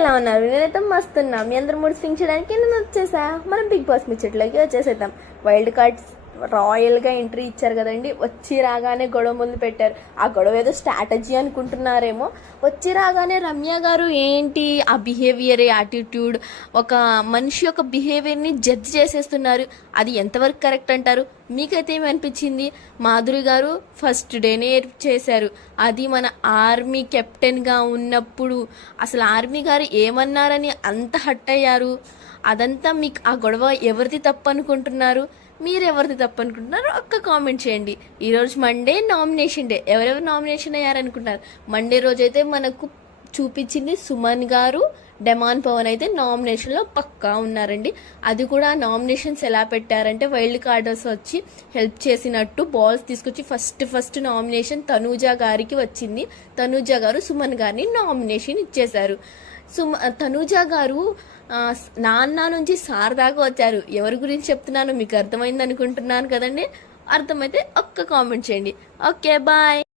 ఎలా ఉన్నారు? నేనైతే మస్తున్నా. మీ అందరు మూడు స్వింగ్ చేయడానికి నేను వచ్చేసా. మనం బిగ్ బాస్ ముచ్చట్లోకి వచ్చేసేద్దాం. వైల్డ్ కార్డ్స్ రాయల్గా ఎంట్రీ ఇచ్చారు కదండి. వచ్చి రాగానే గొడవ మొదలు పెట్టారు. ఆ గొడవ ఏదో స్ట్రాటజీ అనుకుంటున్నారేమో. వచ్చి రాగానే రమ్య గారు ఏంటి ఆ బిహేవియర్, యాటిట్యూడ్, ఒక మనిషి యొక్క బిహేవియర్ని జడ్జ్ చేసేస్తున్నారు. అది ఎంతవరకు కరెక్ట్ అంటారు? మీకైతే ఏమి అనిపించింది? మాధురి గారు ఫస్ట్ డేనే చేశారు. అది మన ఆర్మీ కెప్టెన్గా ఉన్నప్పుడు అసలు ఆర్మీ గారు ఏమన్నారని అంత హట్ అయ్యారు. అదంతా మీకు ఆ గొడవ ఎవరిది తప్పు అనుకుంటున్నారు? మీరు ఎవరిది తప్పు అనుకుంటున్నారు? ఒక్క కామెంట్ చేయండి. ఈరోజు మండే నామినేషన్ డే. ఎవరెవరు నామినేషన్ అయ్యారనుకుంటున్నారు? మండే రోజైతే మనకు చూపించింది సుమన్ గారు, డెమాన్ పవన్ అయితే నామినేషన్లో పక్కా ఉన్నారండి. అది కూడా నామినేషన్స్ ఎలా పెట్టారంటే వైల్డ్ కార్డర్స్ వచ్చి హెల్ప్ చేసినట్టు బాల్స్ తీసుకొచ్చి ఫస్ట్ నామినేషన్ తనూజా గారికి వచ్చింది. తనూజా గారు సుమన్ గారిని నామినేషన్ ఇచ్చేశారు. తనూజా గారు నాన్న నుంచి సార్ దాకా వచ్చారు. ఎవరి గురించి చెప్తున్నానో మీకు అర్థమైంది అనుకుంటున్నాను కదండి. అర్థమైతే ఒక్క కామెంట్ చేయండి. Okay, bye.